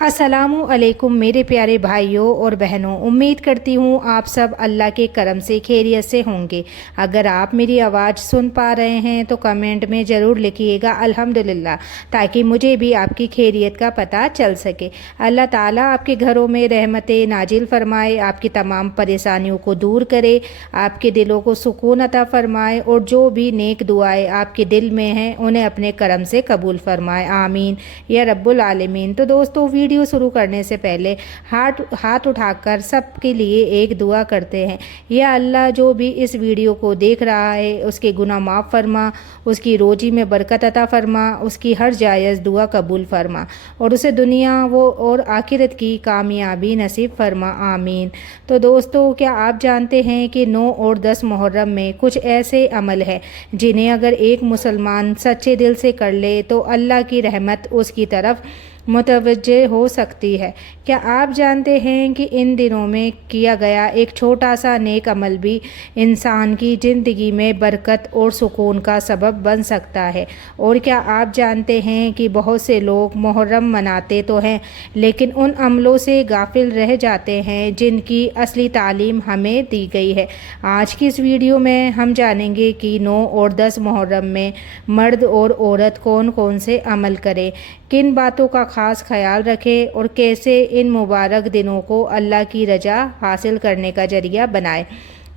अस्सलामु अलैकुम मेरे प्यारे भाइयों और बहनों, उम्मीद करती हूँ आप सब अल्लाह के करम से खैरियत से होंगे। अगर आप मेरी आवाज़ सुन पा रहे हैं तो कमेंट में ज़रूर लिखिएगा अल्हम्दुलिल्लाह, ताकि मुझे भी आपकी खैरियत का पता चल सके। अल्लाह ताला आपके घरों में रहमतें नाजिल फरमाए, आपकी तमाम परेशानियों को दूर करे, आपके दिलों को सुकून अता फरमाए और जो भी नेक दुआएँ आपके दिल में हैं उन्हें अपने करम से कबूल फरमाए। आमीन या रब्बुल आलमीन। तो दोस्तों, वीडियो शुरू करने से पहले हाथ उठाकर सबके लिए एक दुआ करते हैं। या अल्लाह, जो भी इस वीडियो को देख रहा है उसके गुनाह माफ़ फरमा, उसकी रोजी में बरकत अता फरमा, उसकी हर जायज़ दुआ कबूल फरमा और उसे दुनिया वो और आखिरत की कामयाबी नसीब फरमा। आमीन। तो दोस्तों, क्या आप जानते हैं कि 9 और 10 मुहर्रम में कुछ ऐसे अमल है जिन्हें अगर एक मुसलमान सच्चे दिल से कर ले तो अल्लाह की रहमत उसकी तरफ मुतवज्जे हो सकती है। क्या आप जानते हैं कि इन दिनों में किया गया एक छोटा सा नेक अमल भी इंसान की ज़िंदगी में बरकत और सुकून का सबब बन सकता है? और क्या आप जानते हैं कि बहुत से लोग मुहर्रम मनाते तो हैं लेकिन उन अमलों से गाफिल रह जाते हैं जिनकी असली तालीम हमें दी गई है। आज की इस वीडियो में हम जानेंगे कि 9 और 10 मुहर्रम में मर्द और औरत कौन कौन से अमल करें, किन बातों का ख़ास ख्याल रखें और कैसे इन मुबारक दिनों को अल्लाह की रज़ा हासिल करने का ज़रिया बनाएं।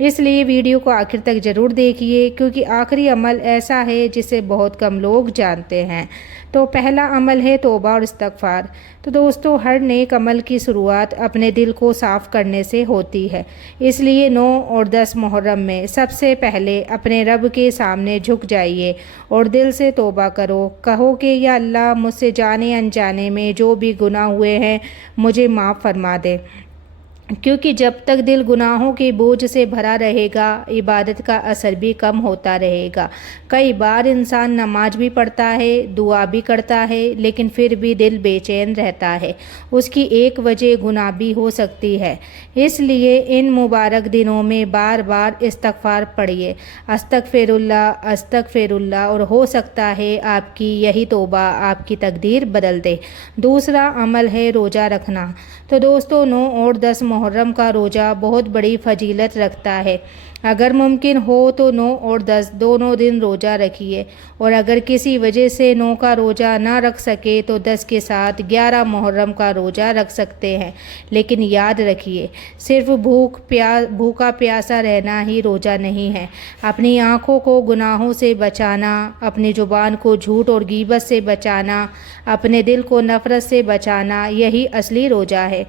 इसलिए वीडियो को आखिर तक ज़रूर देखिए, क्योंकि आखिरी अमल ऐसा है जिसे बहुत कम लोग जानते हैं। तो पहला अमल है तौबा और इस्तग़फ़ार। तो दोस्तों, हर नेक अमल की शुरुआत अपने दिल को साफ़ करने से होती है। इसलिए 9 और 10 मुहर्रम में सबसे पहले अपने रब के सामने झुक जाइए और दिल से तौबा करो। कहो कि या अल्लाह, मुझसे जाने अनजाने में जो भी गुनाह हुए हैं मुझे माफ़ फरमा दे, क्योंकि जब तक दिल गुनाहों के बोझ से भरा रहेगा इबादत का असर भी कम होता रहेगा। कई बार इंसान नमाज भी पढ़ता है, दुआ भी करता है, लेकिन फिर भी दिल बेचैन रहता है। उसकी एक वजह गुनाह भी हो सकती है। इसलिए इन मुबारक दिनों में बार बार इस्तग़फ़ार पढ़िए, अस्तग़फ़िरुल्लाह अस्तग़फ़िरुल्लाह, और हो सकता है आपकी यही तौबा आपकी तकदीर बदल दे। दूसरा अमल है रोज़ा रखना। तो दोस्तों, 9 और 10 मुहर्रम का रोज़ा बहुत बड़ी फजीलत रखता है। अगर मुमकिन हो तो 9 और 10 दोनों दिन रोज़ा रखिए, और अगर किसी वजह से 9 का रोज़ा ना रख सके तो 10 के साथ 11 मुहर्रम का रोज़ा रख सकते हैं। लेकिन याद रखिए, सिर्फ भूखा प्यासा रहना ही रोज़ा नहीं है। अपनी आँखों को गुनाहों से बचाना, अपनी ज़ुबान को झूठ और गीबत से बचाना, अपने दिल को नफ़रत से बचाना, यही असली रोज़ा है।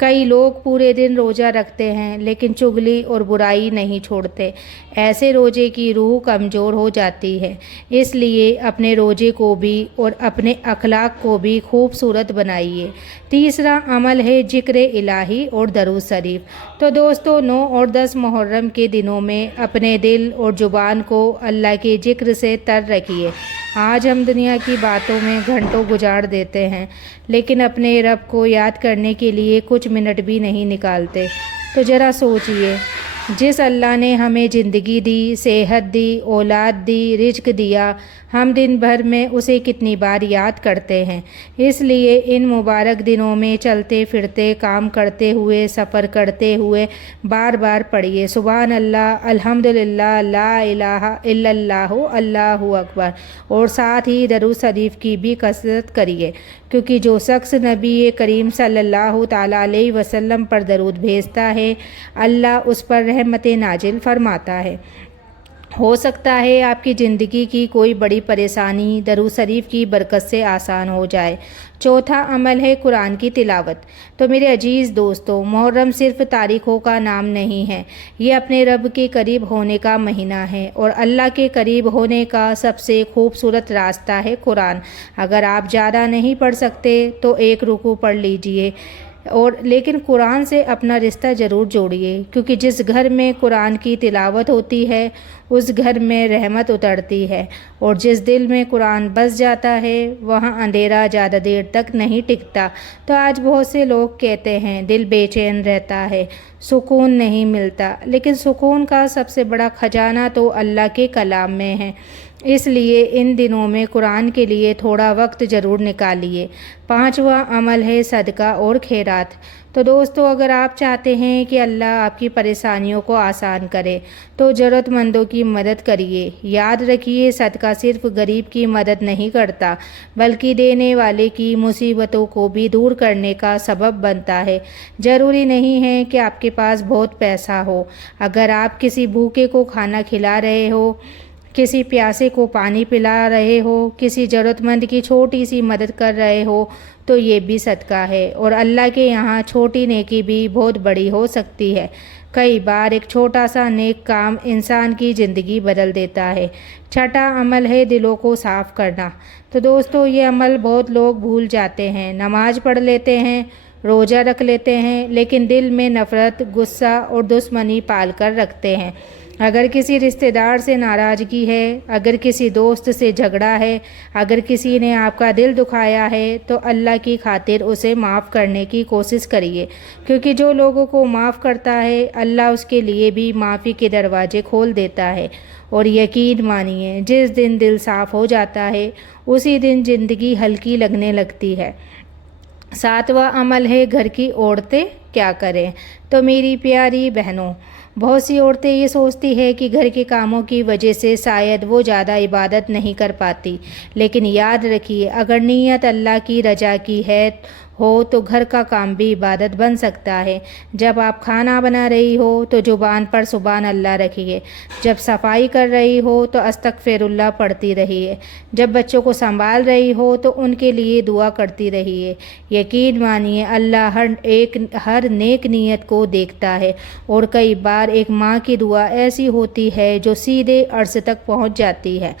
कई लोग पूरे दिन रोज़ा रखते हैं लेकिन चुगली और बुराई नहीं छोड़ते। ऐसे रोज़े की रूह कमज़ोर हो जाती है। इसलिए अपने रोज़े को भी और अपने अखलाक को भी खूबसूरत बनाइए। तीसरा अमल है ज़िक्र इलाही और दरूद शरीफ। तो दोस्तों, 9 और 10 मुहर्रम के दिनों में अपने दिल और ज़ुबान को अल्लाह के ज़िक्र से तर रखिए। आज हम दुनिया की बातों में घंटों गुजार देते हैं लेकिन अपने रब को याद करने के लिए कुछ मिनट भी नहीं निकालते। तो ज़रा सोचिए, जिस अल्लाह ने हमें ज़िंदगी दी, सेहत दी, औलाद दी, रिज़्क़ दिया, हम दिन भर में उसे कितनी बार याद करते हैं। इसलिए इन मुबारक दिनों में चलते फिरते, काम करते हुए, सफ़र करते हुए बार बार पढ़िए सुबहान अल्लाह, अल्हम्दुलिल्लाह, ला इलाहा इल्लल्लाहु, अल्लाहु अकबर, और साथ ही दरूद शरीफ की भी कसरत करिए, क्योंकि जो शख्स नबी करीम सल्लल्लाहु ताला अलैहि वसल्लम पर दरूद भेजता है अल्लाह उस पर रहमतें नाजिल फरमाता है। हो सकता है आपकी ज़िंदगी की कोई बड़ी परेशानी दरूद शरीफ की बरकत से आसान हो जाए। चौथा अमल है कुरान की तिलावत। तो मेरे अजीज़ दोस्तों, मुहर्रम सिर्फ़ तारीख़ों का नाम नहीं है, ये अपने रब के करीब होने का महीना है और अल्लाह के करीब होने का सबसे खूबसूरत रास्ता है कुरान। अगर आप ज़्यादा नहीं पढ़ सकते तो एक रुकू पढ़ लीजिए, लेकिन कुरान से अपना रिश्ता ज़रूर जोड़िए, क्योंकि जिस घर में कुरान की तिलावत होती है उस घर में रहमत उतरती है, और जिस दिल में कुरान बस जाता है वहाँ अंधेरा ज़्यादा देर तक नहीं टिकता। तो आज बहुत से लोग कहते हैं दिल बेचैन रहता है, सुकून नहीं मिलता, लेकिन सुकून का सबसे बड़ा खजाना तो अल्लाह के कलाम में है। اس لیے ان دنوں میں قرآن کے لیے تھوڑا وقت ضرور نکالیے۔ 5واں عمل ہے صدقہ اور خیرات۔ تو دوستو، اگر آپ چاہتے ہیں کہ اللہ آپ کی پریشانیوں کو آسان کرے تو ضرورت مندوں کی مدد کریے۔ یاد رکھیے، صدقہ صرف غریب کی مدد نہیں کرتا بلکہ دینے والے کی مصیبتوں کو بھی دور کرنے کا سبب بنتا ہے۔ ضروری نہیں ہے کہ آپ کے پاس بہت پیسہ ہو۔ اگر آپ کسی بھوکے کو کھانا کھلا رہے ہو، کسی پیاسے کو پانی پلا رہے ہو، کسی ضرورت مند کی چھوٹی سی مدد کر رہے ہو تو یہ بھی صدقہ ہے، اور اللہ کے یہاں چھوٹی نیکی بھی بہت بڑی ہو سکتی ہے۔ کئی بار ایک چھوٹا سا نیک کام انسان کی زندگی بدل دیتا ہے۔ 6واں عمل ہے دلوں کو صاف کرنا۔ تو دوستو، یہ عمل بہت لوگ بھول جاتے ہیں۔ نماز پڑھ لیتے ہیں، روزہ رکھ لیتے ہیں، لیکن دل میں نفرت، غصہ اور دشمنی پال کر رکھتے ہیں۔ اگر کسی رشتہ دار سے ناراضگی ہے، اگر کسی دوست سے جھگڑا ہے، اگر کسی نے آپ کا دل دکھایا ہے تو اللہ کی خاطر اسے معاف کرنے کی کوشش کریے، کیونکہ جو لوگوں کو معاف کرتا ہے اللہ اس کے لیے بھی معافی کے دروازے کھول دیتا ہے۔ اور یقین مانیے، جس دن دل صاف ہو جاتا ہے اسی دن زندگی ہلکی لگنے لگتی ہے۔ 7واں عمل ہے گھر کی عورتیں کیا کریں۔ تو میری پیاری بہنوں، بہت سی عورتیں یہ سوچتی ہے کہ گھر کے کاموں کی وجہ سے شاید وہ زیادہ عبادت نہیں کر پاتی، لیکن یاد رکھیے، اگر نیت اللہ کی رضا کی ہو تو گھر کا کام بھی عبادت بن سکتا ہے۔ جب آپ کھانا بنا رہی ہو تو زبان پر سبحان اللہ رکھیے، جب صفائی کر رہی ہو تو استغفر اللہ پڑھتی رہیے، جب بچوں کو سنبھال رہی ہو تو ان کے لیے دعا کرتی رہیے۔ یقین مانیے، اللہ ہر نیک نیت کو دیکھتا ہے، اور کئی بار ایک ماں کی دعا ایسی ہوتی ہے جو سیدھے عرش تک پہنچ جاتی ہے۔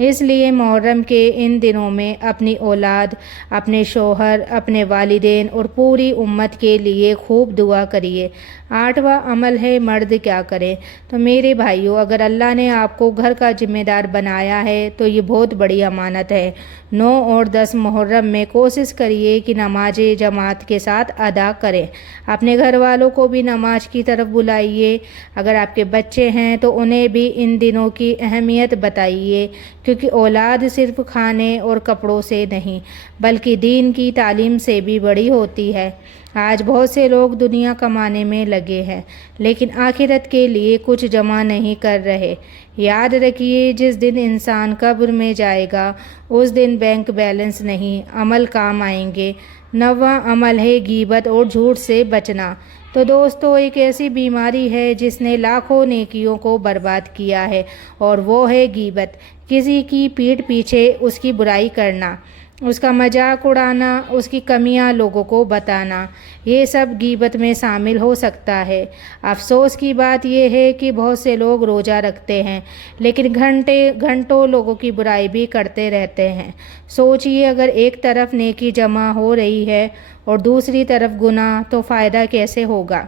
اس لیے محرم کے ان دنوں میں اپنی اولاد، اپنے شوہر، اپنے والدین اور پوری امت کے لیے خوب دعا کریے۔ 8واں عمل ہے مرد کیا کریں۔ تو میرے بھائیوں، اگر اللہ نے آپ کو گھر کا ذمہ دار بنایا ہے تو یہ بہت بڑی امانت ہے۔ 9 اور 10 محرم میں کوشش کریے کہ نماز جماعت کے ساتھ ادا کریں۔ اپنے گھر والوں کو بھی نماز کی طرف بلائیے۔ اگر آپ کے بچے ہیں تو انہیں بھی ان دنوں کی اہمیت بتائیے، کیونکہ اولاد صرف کھانے اور کپڑوں سے نہیں بلکہ دین کی تعلیم سے بھی بڑی ہوتی ہے۔ آج بہت سے لوگ دنیا کمانے میں لگے ہیں لیکن آخرت کے لیے کچھ جمع نہیں کر رہے۔ یاد رکھیے، جس دن انسان قبر میں جائے گا اس دن بینک بیلنس نہیں، عمل کام آئیں گے۔ 9واں عمل ہے غیبت اور جھوٹ سے بچنا۔ تو دوستو، ایک ایسی بیماری ہے جس نے لاکھوں نیکیوں کو برباد کیا ہے، اور وہ ہے غیبت، کسی کی پیٹھ پیچھے اس کی برائی کرنا، اس کا مذاق اڑانا، اس کی کمیاں لوگوں کو بتانا، یہ سب غیبت میں شامل ہو سکتا ہے۔ افسوس کی بات یہ ہے کہ بہت سے لوگ روزہ رکھتے ہیں لیکن گھنٹوں لوگوں کی برائی بھی کرتے رہتے ہیں۔ سوچئے، اگر ایک طرف نیکی جمع ہو رہی ہے اور دوسری طرف گناہ، تو فائدہ کیسے ہوگا؟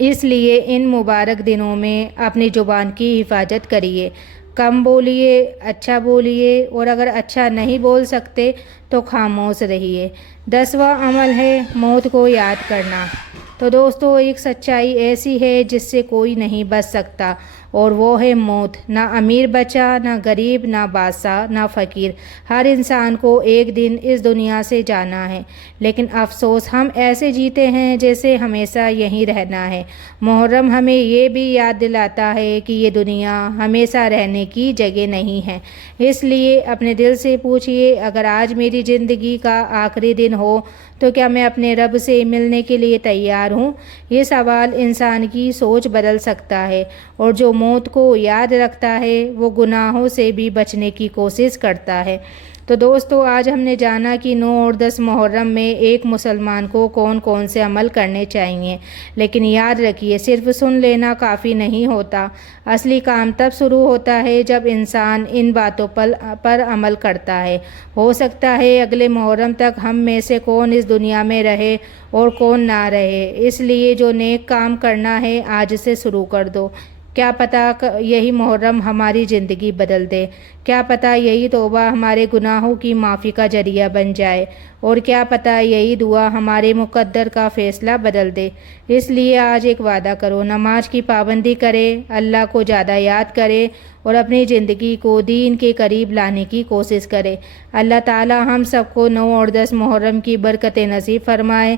اس لیے ان مبارک دنوں میں اپنی زبان کی حفاظت کریے، کم بولیے، اچھا بولیے، اور اگر اچھا نہیں بول سکتے تو خاموش رہیے۔ 10واں عمل ہے موت کو یاد کرنا۔ تو دوستو، ایک سچائی ایسی ہے جس سے کوئی نہیں بچ سکتا، اور وہ ہے موت۔ نہ امیر بچا، نہ غریب، نہ بادشاہ، نہ فقیر، ہر انسان کو ایک دن اس دنیا سے جانا ہے، لیکن افسوس ہم ایسے جیتے ہیں جیسے ہمیشہ یہیں رہنا ہے۔ محرم ہمیں یہ بھی یاد دلاتا ہے کہ یہ دنیا ہمیشہ رہنے کی جگہ نہیں ہے۔ اس لیے اپنے دل سے پوچھئے، اگر آج میری زندگی کا آخری دن ہو تو کیا میں اپنے رب سے ملنے کے لیے تیار ہوں؟ یہ سوال انسان کی سوچ بدل سکتا ہے، اور جو موت کو یاد رکھتا ہے وہ گناہوں سے بھی بچنے کی کوشش کرتا ہے۔ تو دوستو، آج ہم نے جانا کہ 9 اور 10 محرم میں ایک مسلمان کو کون کون سے عمل کرنے چاہیے، لیکن یاد رکھیے، صرف سن لینا کافی نہیں ہوتا۔ اصلی کام تب شروع ہوتا ہے جب انسان ان باتوں پر عمل کرتا ہے۔ ہو سکتا ہے اگلے محرم تک ہم میں سے کون اس دنیا میں رہے اور کون نہ رہے، اس لیے جو نیک کام کرنا ہے آج سے شروع کر دو۔ کیا پتہ یہی محرم ہماری زندگی بدل دے، کیا پتہ یہی توبہ ہمارے گناہوں کی معافی کا ذریعہ بن جائے، اور کیا پتہ یہی دعا ہمارے مقدر کا فیصلہ بدل دے۔ اس لیے آج ایک وعدہ کرو، نماز کی پابندی کرے، اللہ کو زیادہ یاد کرے اور اپنی زندگی کو دین کے قریب لانے کی کوشش کرے۔ اللہ تعالی ہم سب کو 9 اور 10 محرم کی برکتیں نصیب فرمائے۔